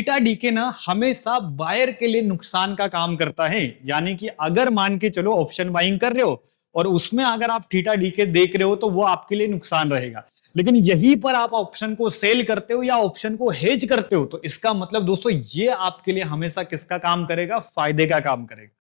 Theta DK ना हमेशा buyer के लिए नुकसान का काम करता है। यानी कि अगर मान के चलो ऑप्शन बाइंग कर रहे हो और उसमें अगर आप थीटा डीके देख रहे हो तो वो आपके लिए नुकसान रहेगा। लेकिन यहीं पर आप ऑप्शन को सेल करते हो या ऑप्शन को हेज करते हो तो इसका मतलब दोस्तों ये आपके लिए हमेशा किसका काम करेगा? फायदे का काम करेगा।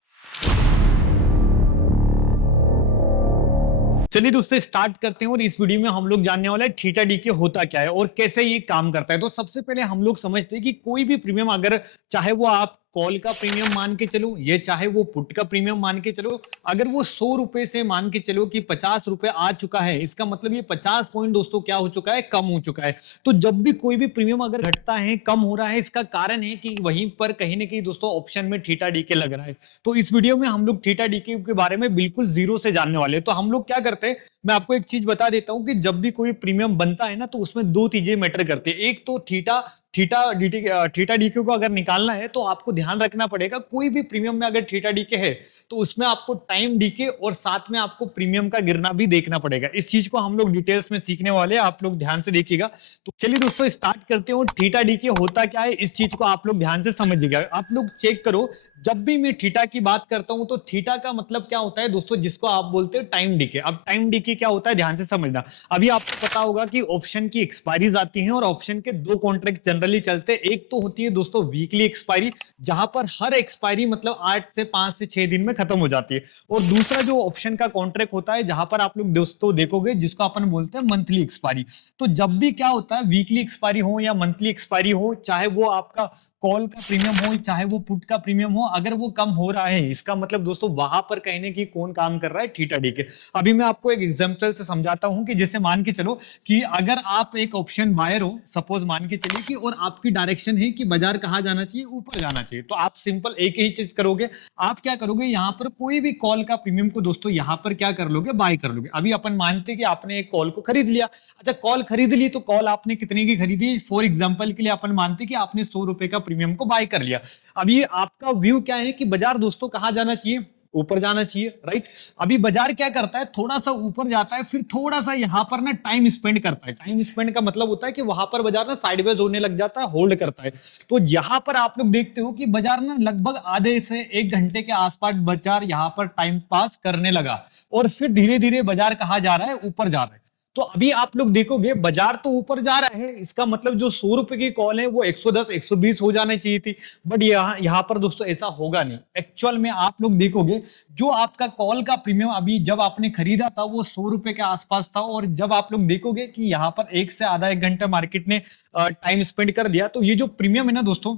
चलिए दोस्तों स्टार्ट करते हैं और इस वीडियो में हम लोग जानने वाले हैं थीटा डीके होता क्या है और कैसे ये काम करता है। तो सबसे पहले हम लोग समझते हैं कि कोई भी प्रीमियम अगर चाहे वो आप कॉल का प्रीमियम मान के चलो ये चाहे वो पुट का प्रीमियम मान के चलो, अगर वो 100 रुपए से मान के चलो कि 50 रुपए आ चुका है, इसका मतलब ये 50 पॉइंट दोस्तों क्या हो चुका है? कम हो चुका है। तो जब भी कोई भी प्रीमियम अगर घटता है, कम हो रहा है, इसका कारण है कि वहीं पर कहीं ना कहीं दोस्तों ऑप्शन में थीटा डीके लग रहा है। तो इस वीडियो में हम लोग थीटा डीके के बारे में बिल्कुल जीरो से जानने वाले हैं। तो हम लोग क्या करते हैं, मैं आपको एक चीज बता देता हूं कि जब भी कोई प्रीमियम बनता है ना तो उसमें दो चीजें मैटर करती है। एक तो थीटा थीटा डीके को अगर निकालना है तो आपको ध्यान रखना पड़ेगा कोई भी प्रीमियम में अगर थीटा डीके है तो उसमें आपको टाइम डीके और साथ में आपको प्रीमियम का गिरना भी देखना पड़ेगा। इस चीज को हम लोग डिटेल्स में सीखने वाले हैं, आप लोग ध्यान से देखिएगा। तो चलिए दोस्तों स्टार्ट करते हैं। थीटा डीके होता क्या है इस चीज को आप लोग ध्यान से समझिएगा। आप लोग चेक करो, जब भी मैं थीटा की बात करता हूं तो थीटा का मतलब क्या होता है दोस्तों, जिसको आप बोलते हैं टाइम डीके। अब टाइम डीके क्या होता है ध्यान से समझना। अभी आपको पता होगा कि ऑप्शन की एक्सपायरीज आती हैं और ऑप्शन के दो कॉन्ट्रैक्ट जनरली चलते हैं। एक तो होती है दोस्तों वीकली एक्सपायरी, जहां पर हर एक्सपायरी मतलब 8 से 5 से 6 दिन में खत्म हो जाती है। और दूसरा जो ऑप्शन का कॉन्ट्रैक्ट होता है जहां पर आप लोग दोस्तों देखोगे जिसको अपन बोलते हैं मंथली एक्सपायरी। तो जब भी क्या होता है वीकली एक्सपायरी हो या मंथली एक्सपायरी हो, चाहे वो आपका कॉल का प्रीमियम हो चाहे वो पुट का प्रीमियम हो, अगर वो कम हो रहा है इसका मतलब दोस्तों वहां पर कहने की कौन काम कर रहा है? Theta DK. अभी मैं आपको एक एग्जांपल से समझाता हूं कि जैसे मान के चलो कि अगर आप एक ऑप्शन बायर हो, सपोज मान के चलिए कि और आपकी डायरेक्शन है कि बाजार कहां जाना चाहिए? ऊपर जाना चाहिए। तो आप सिंपल एक ही चीज करोगे, आप क्या करोगे यहां पर कोई भी कॉल का प्रीमियम को दोस्तों यहां पर क्या कर लोगे? बाय कर लोगे। अभी अपन मानते कि आपने एक कॉल को खरीद लिया। अच्छा कॉल खरीद ली तो कॉल आपने कितने की खरीदी? फॉर एग्जांपल के लिए अपन मानते कि आपने 100 रुपए का प्रीमियम को बाय कर लिया। अब ये आपका व्यू क्या है कि बाजार दोस्तों कहां जाना चाहिए? ऊपर जाना चाहिए, राइट। अभी बाजार क्या करता है, थोड़ा सा ऊपर जाता है फिर थोड़ा सा यहां पर ना टाइम स्पेंड करता है। टाइम स्पेंड का मतलब होता है कि वहां पर बाजार ना साइडवेज होने लग जाता है, होल्ड करता है। तो यहां पर आप लोग देखते हो कि बाजार ना लगभग आधे से 1 घंटे के आसपास बाजार यहां पर टाइम पास करने लगा और फिर धीरे धीरे बाजार कहां जा रहा है? ऊपर जा रहा है। तो अभी आप लोग देखोगे बाजार तो ऊपर जा रहा है, इसका मतलब जो 100 रुपए की कॉल है वो 110 120 हो जाने चाहिए थी। बट यहाँ पर दोस्तों ऐसा होगा नहीं। एक्चुअल में आप लोग देखोगे जो आपका कॉल का प्रीमियम अभी जब आपने खरीदा था वो 100 रुपए के आसपास था, और जब आप लोग देखोगे कि यहाँ पर एक से आधा एक घंटा मार्केट ने टाइम स्पेंड कर दिया तो ये जो प्रीमियम है ना दोस्तों,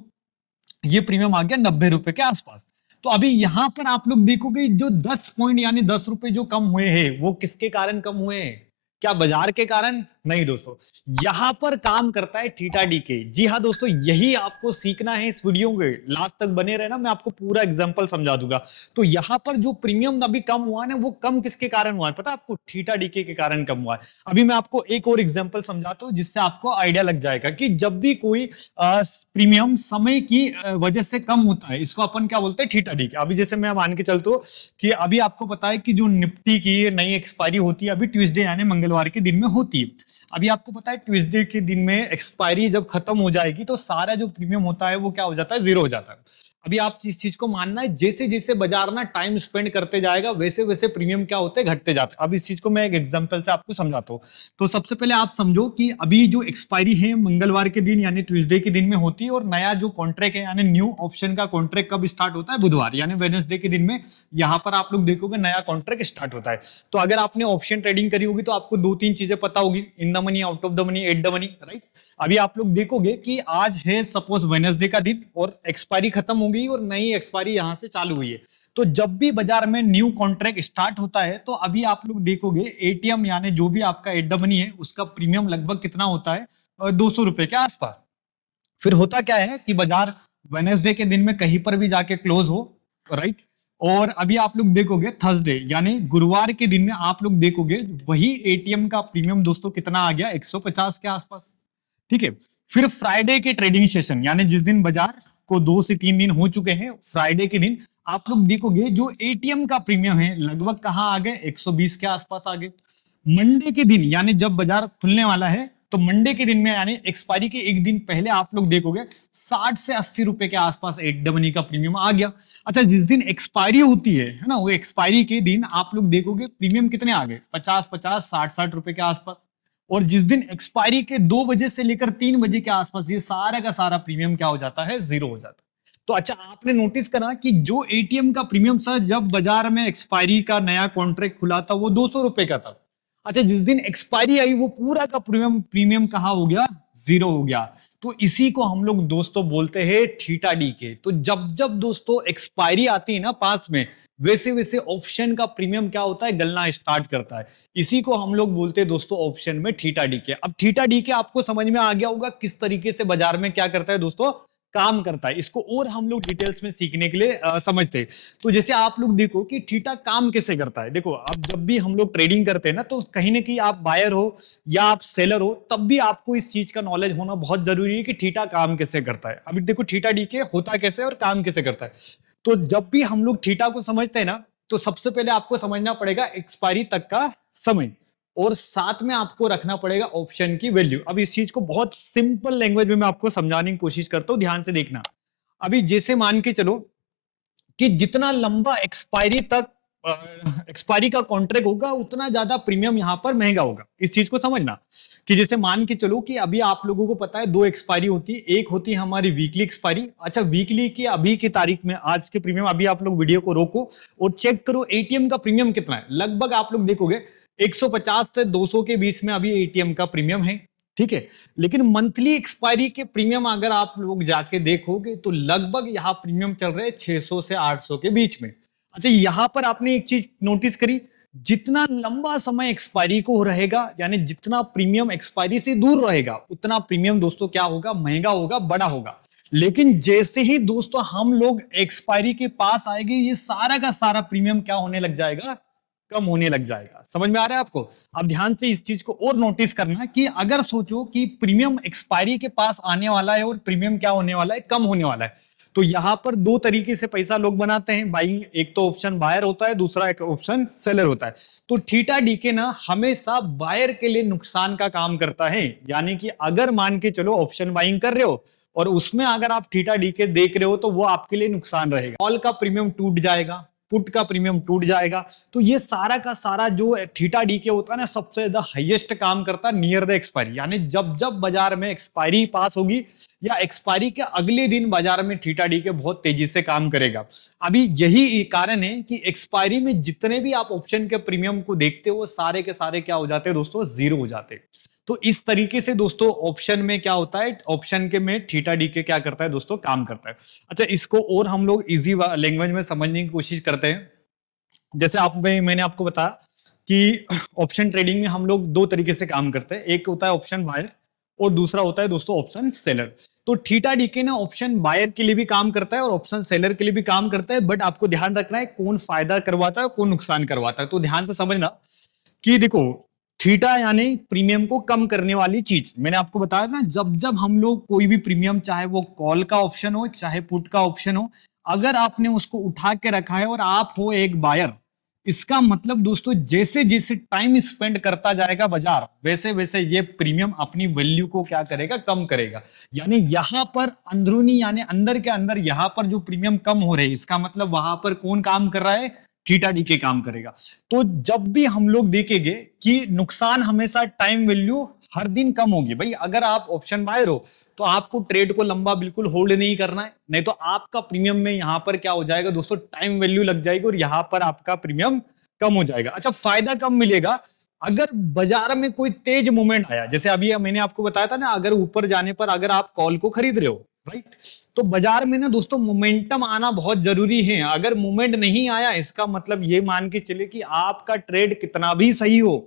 ये प्रीमियम आ गया 90 रुपए के आसपास। तो अभी यहां पर आप लोग देखोगे जो 10 पॉइंट यानी 10 रुपए जो कम हुए हैं वो किसके कारण कम हुए हैं? क्या बाजार के कारण? नहीं दोस्तों, यहां पर काम करता है थीटा डीके। जी हाँ दोस्तों, यही आपको सीखना है। इस वीडियो के लास्ट तक बने रहना, मैं आपको पूरा एग्जांपल समझा दूंगा। तो यहां पर जो प्रीमियम अभी कम हुआ है ना, वो कम किसके कारण हुआ है पता है आपको? थीटा डीके के कारण कम हुआ है। अभी मैं आपको एक और एग्जांपल समझाता हूं जिससे आपको आइडिया लग जाएगा कि जब भी कोई प्रीमियम समय की वजह से कम होता है, इसको अपन क्या बोलते हैं? Theta DK. अभी जैसे मैं मान के चलता हूं कि अभी आपको पता है कि जो निफ्टी की नई एक्सपायरी होती है अभी ट्यूसडे यानी मंगलवार के दिन में होती है। अभी आपको पता है ट्यूसडे के दिन में एक्सपायरी जब खत्म हो जाएगी तो सारा जो प्रीमियम होता है वो क्या हो जाता है? जीरो हो जाता है। अभी आप इस चीज को मानना है, जैसे जैसे बाजार ना टाइम स्पेंड करते जाएगा वैसे वैसे प्रीमियम क्या होते हैं? घटते जाते हैं। अब इस चीज को मैं एक एग्जांपल से आपको समझाता हूं। तो सबसे पहले आप समझो कि अभी जो एक्सपायरी है मंगलवार के दिन यानी ट्यूसडे के दिन में होती है, और नया जो कॉन्ट्रैक्ट है यानी न्यू ऑप्शन का कॉन्ट्रैक्ट कब स्टार्ट होता है? बुधवार यानी वेडनेसडे के दिन में यहां पर आप लोग देखोगे नया कॉन्ट्रैक्ट स्टार्ट होता है। तो अगर आपने ऑप्शन ट्रेडिंग करी होगी तो आपको दो तीन चीजें पता होगी, in the money, out of the money, at the money, right. अभी आप लोग देखोगे कि आज है सपोज वेडनेसडे का दिन और एक्सपायरी खत्म हो गई और नई एक्सपायरी यहां से चालू हुई है। तो जब भी बाजार में न्यू कॉन्ट्रैक्ट स्टार्ट होता है तो अभी आप लोग देखोगे एटीएम यानी जो भी आपका एट द मनी है उसका प्रीमियम लगभग कितना होता है? 200 रुपए के आसपास। फिर होता क्या है कि बाजार वेनेसडे के दिन में कहीं पर भी जाके क्लोज हो, राइट। और अभी आप लोग देखोगे थर्सडे यानी गुरुवार के दिन में आप लोग देखोगे वही एटीएम का प्रीमियम दोस्तों कितना आ गया? 150 के आसपास, ठीक है। फिर फ्राइडे के ट्रेडिंग सेशन यानी जिस दिन बाजार को 2 से 3 दिन हो चुके हैं, फ्राइडे के दिन आप लोग देखोगे जो एटीएम का प्रीमियम है लगभग कहां आ गए? 120 के आसपास आ गए। मंडे के दिन यानी जब बाजार खुलने वाला है तो मंडे के दिन में यानी एक्सपायरी के एक दिन पहले आप लोग देखोगे 60 से 80 रुपए के आसपास एट द मनी का प्रीमियम आ गया। अच्छा, जिस दिन एक्सपायरी होती है ना, वो एक्सपायरी के दिन आप लोग देखोगे प्रीमियम कितने आ गए, 50-50, 60-60 रुपए के आसपास। और जिस दिन एक्सपायरी के 2 बजे से लेकर 3 बजे के आसपास ये सारा का सारा प्रीमियम क्या हो जाता है, जीरो हो जाता है। तो अच्छा, आपने नोटिस करा कि जो एटीएम का प्रीमियम था जब बाजार में एक्सपायरी का नया कॉन्ट्रैक्ट खुला था वो 200 रुपए का था। अच्छा, जिस दिन एक्सपायरी आई वो पूरा का प्रीमियम प्रीमियम कहाँ हो गया, जीरो हो गया। तो इसी को हम लोग दोस्तों बोलते हैं थीटा डी के। तो जब जब दोस्तों एक्सपायरी आती है ना पास में, वैसे वैसे ऑप्शन का प्रीमियम क्या होता है, गलना स्टार्ट करता है। इसी को हम लोग बोलते हैं दोस्तों ऑप्शन में थीटा डी के। अब थीटा डी के आपको समझ में आ गया होगा किस तरीके से बाजार में क्या करता है दोस्तों, काम करता है। इसको और हम लोग डिटेल्स में सीखने के लिए समझते हैं। तो जैसे आप लोग देखो कि थीटा काम कैसे करता है। देखो, अब जब भी हम लोग ट्रेडिंग करते हैं ना, तो कहीं ना कहीं आप बायर हो या आप सेलर हो, तब भी आपको इस चीज का नॉलेज होना बहुत जरूरी है कि थीटा काम कैसे करता है। अभी देखो थीटा डी के होता कैसे और काम कैसे करता है। तो जब भी हम लोग थीटा को समझते हैं ना, तो सबसे पहले आपको समझना पड़ेगा एक्सपायरी तक का समय, और साथ में आपको रखना पड़ेगा ऑप्शन की वैल्यू। अब इस चीज को बहुत सिंपल लैंग्वेज में मैं आपको समझाने की कोशिश करता हूं, ध्यान से देखना। अभी जैसे मान के चलो कि जितना लंबा एक्सपायरी तक एक्सपायरी का कॉन्ट्रैक्ट होगा उतना ज्यादा प्रीमियम यहां पर महंगा होगा। इस चीज को समझना कि जैसे मान के चलो कि अभी आप लोगों को पता है दो एक्सपायरी होती है। एक होती है हमारी वीकली एक्सपायरी। अच्छा, वीकली की अभी की तारीख में आज के प्रीमियम, अभी आप लोग वीडियो को रोको और चेक करो एटीएम का प्रीमियम कितना है। लगभग आप लोग देखोगे 150 से 200 के बीच में अभी एटीएम का प्रीमियम है, ठीक है। लेकिन मंथली एक्सपायरी के प्रीमियम अगर आप लोग जाके देखोगे तो लगभग यहाँ प्रीमियम चल रहे हैं 600 से 800 के बीच में। अच्छा, यहां पर आपने एक चीज नोटिस करी, जितना लंबा समय एक्सपायरी को रहेगा यानी जितना प्रीमियम एक्सपायरी से दूर रहेगा उतना प्रीमियम दोस्तों क्या होगा, महंगा होगा, बड़ा होगा। लेकिन जैसे ही दोस्तों हम लोग एक्सपायरी के पास आएंगे ये सारा का सारा प्रीमियम क्या होने लग जाएगा, कम होने लग जाएगा। समझ में आ रहा है आपको। अब ध्यान से इस चीज को और नोटिस करना कि अगर सोचो कि प्रीमियम एक्सपायरी के पास आने वाला है और प्रीमियम क्या होने वाला है, कम होने वाला है, तो यहां पर दो तरीके से पैसा लोग बनाते हैं बाइंग। एक तो ऑप्शन बायर होता है, दूसरा एक ऑप्शन सेलर होता है। तो थीटा डी के ना हमेशा बायर के लिए नुकसान का काम करता है। यानी कि अगर मान के चलो ऑप्शन बाइंग कर रहे हो और उसमें अगर आप थीटा डी के देख रहे हो तो वो आपके लिए नुकसान रहेगा। कॉल का प्रीमियम टूट जाएगा, पुट का प्रीमियम टूट जाएगा। तो ये सारा का सारा जो थीटा डी के होता है ना, सबसे ज्यादा हाईएस्ट काम करता है नियर द एक्सपायरी। यानी जब जब बाजार में एक्सपायरी पास होगी या एक्सपायरी के अगले दिन बाजार में थीटा डी के बहुत तेजी से काम करेगा। अभी यही कारण है कि एक्सपायरी में जितने भी आप ऑप्शन के प्रीमियम को देखते हो वो सारे के सारे क्या हो जाते हैं दोस्तों, जीरो हो जाते हैं। तो इस तरीके से दोस्तों ऑप्शन में क्या होता है, ऑप्शन के में थीटा डी के क्या करता है दोस्तों, काम करता है। अच्छा, इसको और हम लोग इजी लैंग्वेज में समझने की कोशिश करते हैं। जैसे मैंने आपको बताया कि ऑप्शन ट्रेडिंग में हम लोग दो तरीके से काम करते हैं। एक होता है ऑप्शन बायर और दूसरा होता है दोस्तों ऑप्शन सेलर। तो थीटा डी के ना ऑप्शन बायर के लिए भी काम करता है और ऑप्शन सेलर के लिए भी काम करता है। बट आपको ध्यान रखना है कौन फायदा करवाता है कौन नुकसान करवाता है। तो ध्यान से समझना कि देखो थीटा यानी प्रीमियम को कम करने वाली चीज। मैंने आपको बताया ना, जब जब हम लोग कोई भी प्रीमियम, चाहे वो कॉल का ऑप्शन हो चाहे पुट का ऑप्शन हो, अगर आपने उसको उठा के रखा है और आप हो एक बायर, इसका मतलब दोस्तों जैसे जैसे टाइम स्पेंड करता जाएगा बाजार, वैसे वैसे ये प्रीमियम अपनी वैल्यू को क्या करेगा, कम करेगा। यानी यहां पर अंदरूनी यानी अंदर के अंदर यहां पर जो प्रीमियम कम हो रहे हैं, इसका मतलब वहां पर कौन काम कर रहा है, थीटा डी के काम करेगा। तो जब भी हम लोग देखेंगे कि नुकसान हमेशा टाइम वैल्यू हर दिन कम होगी। भाई अगर आप ऑप्शन बायर हो तो आपको ट्रेड को लंबा बिल्कुल होल्ड नहीं करना है, नहीं तो आपका प्रीमियम में यहां पर क्या हो जाएगा दोस्तों, टाइम वैल्यू लग जाएगी और यहां पर आपका प्रीमियम कम हो जाएगा। अच्छा, फायदा कम मिलेगा अगर बाजार में कोई तेज मूवमेंट आया। जैसे अभी मैंने आपको बताया था ना, अगर ऊपर जाने पर अगर आप कॉल को खरीद रहे हो, राइट, तो बाजार में ना दोस्तों मोमेंटम आना बहुत जरूरी है। अगर मूवमेंट नहीं आया इसका मतलब ये मान के चले कि आपका ट्रेड कितना भी सही हो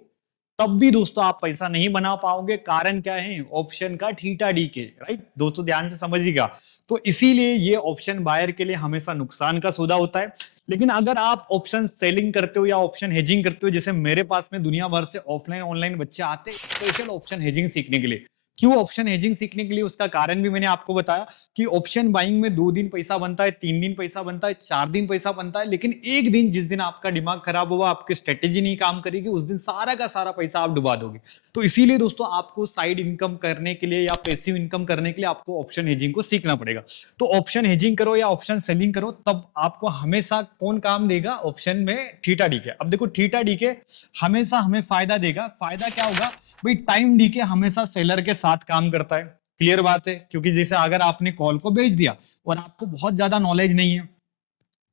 तब भी दोस्तों आप पैसा नहीं बना पाओगे। कारण क्या है, ऑप्शन का थीटा डी के, राइट दोस्तों, ध्यान से समझिएगा। तो इसीलिए ये ऑप्शन बायर के लिए हमेशा नुकसान का सौदा होता है। लेकिन अगर आप ऑप्शन सेलिंग करते हो या ऑप्शन हेजिंग करते हो, जैसे मेरे पास में दुनिया भर से ऑफलाइन ऑनलाइन बच्चे आते हैं स्पेशल ऑप्शन हेजिंग सीखने के लिए, क्यों ऑप्शन हेजिंग सीखने के लिए, उसका कारण भी मैंने आपको बताया कि ऑप्शन बाइंग में 2 दिन पैसा बनता है, 3 दिन पैसा बनता है, 4 दिन पैसा बनता है, लेकिन एक दिन जिस दिन आपका दिमाग खराब हुआ, आपकी स्ट्रेटेजी नहीं काम करेगी, उस दिन सारा का सारा पैसा आप डुबा दोगे। तो इसीलिए दोस्तों आपको साइड इनकम करने के लिए या पैसिव इनकम करने के लिए आपको ऑप्शन हेजिंग को सीखना पड़ेगा। तो ऑप्शन हेजिंग करो या ऑप्शन सेलिंग करो, तब आपको हमेशा कौन काम देगा? ऑप्शन में थीटा डीके। अब देखो थीटा डीके हमेशा हमें फायदा देगा। फायदा क्या होगा भाई? टाइम डीके हमेशा सेलर के साथ काम करता है, क्लियर बात है। क्योंकि जैसे अगर आपने कॉल को बेच दिया और आपको बहुत ज्यादा नॉलेज नहीं है,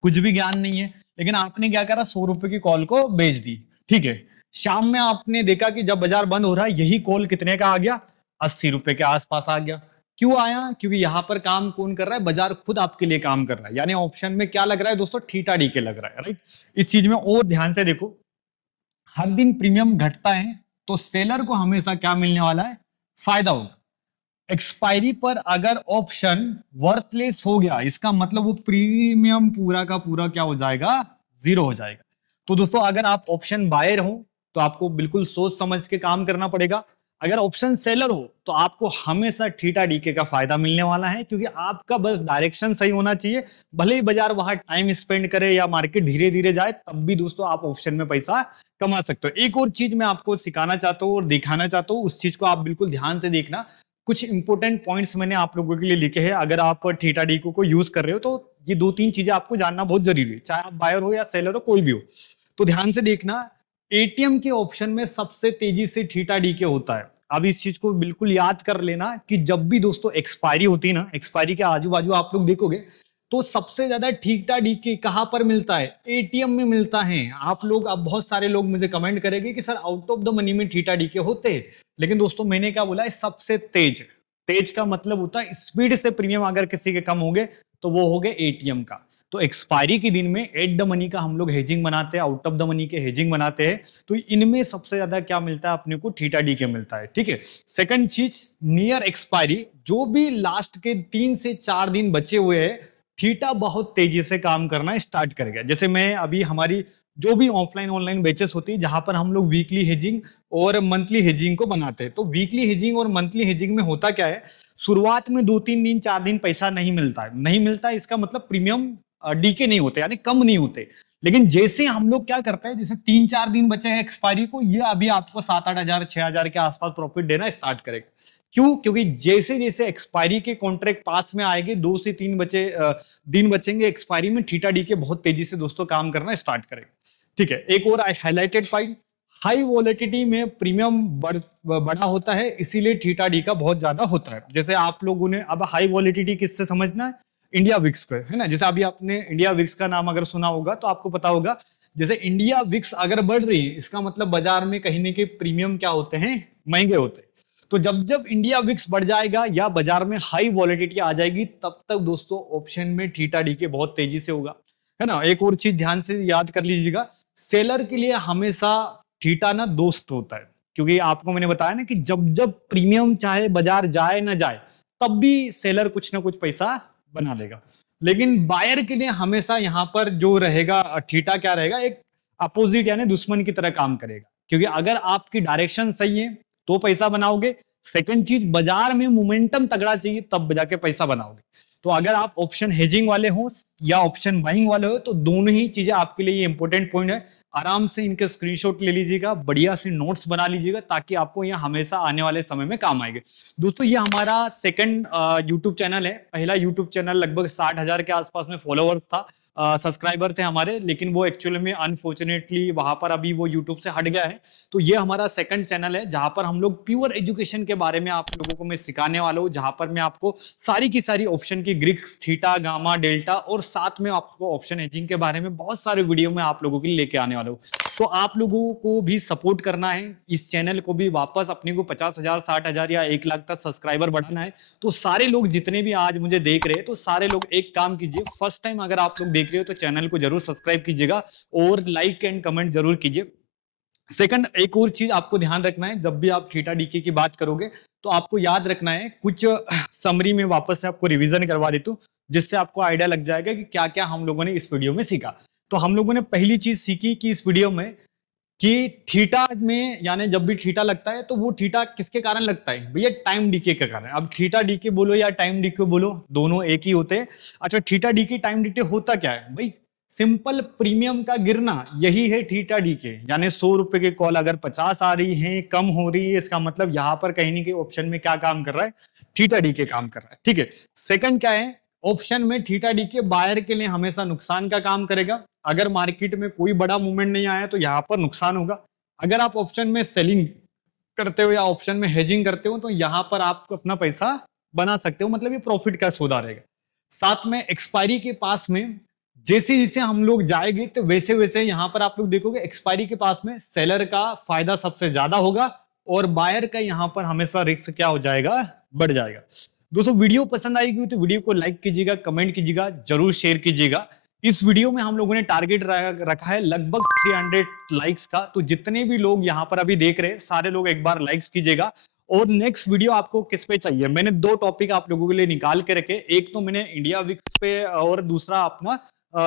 कुछ भी ज्ञान नहीं है, लेकिन आपने क्या करा, 100 रुपए की कॉल को बेच दी, ठीक है। शाम में आपने देखा कि जब बाजार बंद हो रहा है, यही कॉल कितने का आ गया? 80 रुपए के आसपास आ गया। क्यों आया? क्योंकि यहां पर काम कौन कर रहा है? बाजार खुद आपके लिए काम कर रहा है। यानी ऑप्शन में क्या लग रहा है दोस्तों? थीटा डीके लग रहा है, राइट। इस चीज में और ध्यान से देखो, हर दिन प्रीमियम घटता है तो सेलर को हमेशा क्या मिलने वाला है? फायदा होगा। एक्सपायरी पर अगर ऑप्शन वर्थलेस हो गया, इसका मतलब वो प्रीमियम पूरा का पूरा क्या हो जाएगा? जीरो हो जाएगा। तो दोस्तों अगर आप ऑप्शन बायर हो तो आपको बिल्कुल सोच समझ के काम करना पड़ेगा। अगर ऑप्शन सेलर हो तो आपको हमेशा थीटा डीके का फायदा मिलने वाला है, क्योंकि आपका बस डायरेक्शन सही होना चाहिए। भले ही बाजार वहां टाइम स्पेंड करे या मार्केट धीरे धीरे जाए, तब भी दोस्तों आप ऑप्शन में पैसा कमा सकते हो। एक और चीज मैं आपको सिखाना चाहता हूँ और दिखाना चाहता हूँ, उस चीज को आप बिल्कुल ध्यान से देखना। कुछ इंपॉर्टेंट पॉइंट्स मैंने आप लोगों के लिए लिखे हैं। अगर आप थीटा डीको को यूज कर रहे हो तो ये 2-3 चीजें आपको जानना बहुत जरूरी है, चाहे आप बायर हो या सेलर हो, कोई भी हो। तो ध्यान से देखना, एटीएम के ऑप्शन में सबसे तेजी से थीटा डीके होता है। अब इस चीज को बिल्कुल याद कर लेना कि जब भी दोस्तों एक्सपायरी होती है ना, एक्सपायरी के आजू बाजू आप लोग देखोगे तो सबसे ज्यादा थीटा डीके कहां पर मिलता है? एटीएम में मिलता है। आप लोग, अब बहुत सारे लोग मुझे कमेंट करेंगे कि sir out of the money में थीटा डीके होते हैं, लेकिन दोस्तों मैंने क्या बोला है? सबसे तेज। तेज का मतलब होता है स्पीड से प्रीमियम अगर किसी के कम हो गए तो वो हो गए एटीएम का। तो एक्सपायरी के दिन में एट द मनी का हम लोग हेजिंग बनाते हैं, आउट ऑफ द मनी के हेजिंग बनाते हैं। तो इनमें सबसे ज्यादा क्या मिलता है अपने को? थीटा डीके मिलता है, ठीक है। सेकंड चीज, नियर एक्सपायरी, जो भी लास्ट के 3 से 4 दिन बचे हुए हैं, थीटा बहुत तेजी से काम करना स्टार्ट करेगा। जैसे मैं अभी हमारी जो भी ऑफलाइन ऑनलाइन बेचेस होती है, जहां पर हम लोग वीकली हेजिंग और मंथली हेजिंग को बनाते हैं, तो वीकली हेजिंग और मंथली हेजिंग में होता क्या है? शुरुआत में 2-3 दिन 4 दिन पैसा नहीं मिलता है, नहीं मिलता है, इसका मतलब प्रीमियम डीके नहीं होते, यानी कम नहीं होते। लेकिन जैसे हम लोग क्या करते हैं, जैसे 3-4 दिन बचे हैं एक्सपायरी को, ये अभी आपको 7-8 हजार 6 हजार के आसपास प्रॉफिट देना स्टार्ट करेगा। क्यों? क्योंकि जैसे जैसे एक्सपायरी के कॉन्ट्रैक्ट पास में आएंगे, 2 से 3 दिन बचेंगे एक्सपायरी में, थीटा डीके बहुत तेजी से दोस्तों काम करना स्टार्ट करेगा, ठीक है। एक और हाईलाइटेड पॉइंट, हाई वॉलेटिलिटी में प्रीमियम बड़ा होता है, इसीलिए थीटा डी का बहुत ज्यादा होता है। जैसे आप लोगों ने अब हाई वॉलेटिलिटी किससे समझना है? इंडिया विक्स पे, है ना। जैसे अभी आपने इंडिया विक्स का नाम अगर सुना होगा तो आपको पता होगा, जैसे इंडिया विक्स अगर बढ़ रही है, इसका मतलब बाजार में कहीं ना कहीं प्रीमियम क्या होते हैं? महंगे होते हैं। तो जब जब इंडिया विक्स बढ़ जाएगा या बाजार में हाई वॉलेटिलिटी आ जाएगी, तब तक दोस्तों ऑप्शन में थीटा डी के बहुत तेजी से होगा, है ना। एक और चीज ध्यान से याद कर लीजिएगा, सेलर के लिए हमेशा थीटा ना दोस्त होता है। क्योंकि आपको मैंने बताया ना कि जब जब प्रीमियम चाहे बाजार जाए ना जाए, तब भी सेलर कुछ ना कुछ पैसा बना लेगा। लेकिन बायर के लिए हमेशा यहाँ पर जो रहेगा थीटा क्या रहेगा? एक अपोजिट यानी दुश्मन की तरह काम करेगा। क्योंकि अगर आपकी डायरेक्शन सही है तो पैसा बनाओगे। सेकंड चीज, बाजार में मोमेंटम तगड़ा चाहिए, तब जाके पैसा बनाओगे। तो अगर आप ऑप्शन हेजिंग वाले हो या ऑप्शन बाइंग वाले हो, तो दोनों ही चीजें आपके लिए इंपॉर्टेंट पॉइंट है। आराम से इनके स्क्रीनशॉट ले लीजिएगा, बढ़िया से नोट्स बना लीजिएगा, ताकि आपको यह हमेशा आने वाले समय में काम आएंगे। दोस्तों ये हमारा सेकंड यूट्यूब चैनल है। पहला यूट्यूब चैनल लगभग 60 हजार के आसपास में फॉलोअर्स था, सब्सक्राइबर थे हमारे, लेकिन वो एक्चुअली में अनफॉर्चुनेटली वहां पर अभी वो यूट्यूब से हट गया है। तो ये हमारा सेकंड चैनल है, जहां पर हम लोग प्योर एजुकेशन के बारे में आप लोगों को मैं सिखाने वाला हूँ, जहां पर मैं आपको सारी की सारी ऑप्शन की ग्रीक्स, थीटा, गामा, डेल्टा और साथ में आपको ऑप्शन हेजिंग के बारे में बहुत सारे वीडियो में आप लोगों के लिए लेके आने वाला हूँ। तो आप लोगों को भी सपोर्ट करना है, इस चैनल को भी वापस अपने को 50 हजार, 60 हजार या 1 लाख तक सब्सक्राइबर बढ़ाना है। तो सारे लोग जितने भी आज मुझे देख रहे हैं, तो सारे लोग एक काम कीजिए, फर्स्ट टाइम अगर आप लोग देख रहे हो तो चैनल को जरूर सब्सक्राइब कीजिएगा और लाइक एंड कमेंट जरूर कीजिए। सेकंड, एक और चीज आपको ध्यान रखना है, जब भी आप थीटा डीके की बात करोगे तो आपको याद रखना है, कुछ समरी में वापस से आपको रिवीजन करवा देता हूं, जिससे आपको आइडिया लग जाएगा कि क्या क्या हम लोगों ने इस वीडियो में सीखा। तो हम लोगों ने पहली चीज सीखी कि इस वीडियो में कि थीटा में, यानी जब भी थीटा लगता है तो वो थीटा किसके कारण लगता है भैया, टाइम डीके के कारण। अब थीटा डीके बोलो या टाइम डीके बोलो, दोनों एक ही होते हैं। अच्छा, थीटा डीके टाइम डीके होता क्या है भाई, सिंपल प्रीमियम का गिरना, यही है थीटा डीके। यानी 100 रुपए की कॉल अगर 50 आ रही है, कम हो रही है, इसका मतलब यहाँ पर कहीं ना कहीं ऑप्शन में क्या काम कर रहा है, थीटा डीके काम कर रहा है। ठीक है, सेकंड क्या है, ऑप्शन में थीटा डीके बायर के लिए हमेशा नुकसान का काम करेगा। अगर मार्केट में कोई बड़ा मूवमेंट नहीं आया तो यहाँ पर नुकसान होगा। अगर आप ऑप्शन में सेलिंग करते हो या ऑप्शन में हेजिंग करते हो तो यहाँ पर आप अपना पैसा बना सकते हो, मतलब ये प्रॉफिट का सौदा रहेगा। साथ में एक्सपायरी के पास में जैसे जैसे हम लोग जाएंगे तो वैसे वैसे यहाँ पर आप लोग देखोगे एक्सपायरी के पास में सेलर का फायदा सबसे ज्यादा होगा और बायर का यहाँ पर हमेशा रिस्क क्या हो जाएगा, बढ़ जाएगा। दोस्तों वीडियो पसंद आएगी तो वीडियो को लाइक कीजिएगा, कमेंट कीजिएगा, जरूर शेयर कीजिएगा। इस वीडियो में हम लोगों ने टारगेट रखा है लगभग 300 लाइक्स का, तो जितने भी लोग यहाँ पर अभी देख रहे हैं सारे लोग एक बार लाइक्स कीजिएगा। और नेक्स्ट वीडियो आपको किस पे चाहिए, मैंने 2 टॉपिक आप लोगों के लिए निकाल के रखे, एक तो मैंने इंडिया विक्स पे और दूसरा अपना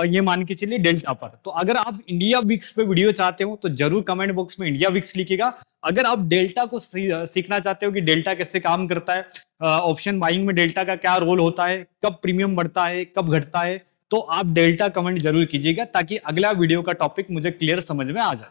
ये मान के चलिए डेल्टा पर। तो अगर आप इंडिया विक्स पे वीडियो चाहते हो तो जरूर कमेंट बॉक्स में इंडिया विक्स लिखिएगा। अगर आप डेल्टा को सीखना चाहते हो कि डेल्टा कैसे काम करता है, ऑप्शन बाइंग में डेल्टा का क्या रोल होता है, कब प्रीमियम बढ़ता है, कब घटता है, तो आप डेल्टा कमेंट जरूर कीजिएगा ताकि अगला वीडियो का टॉपिक मुझे क्लियर समझ में आ जाए।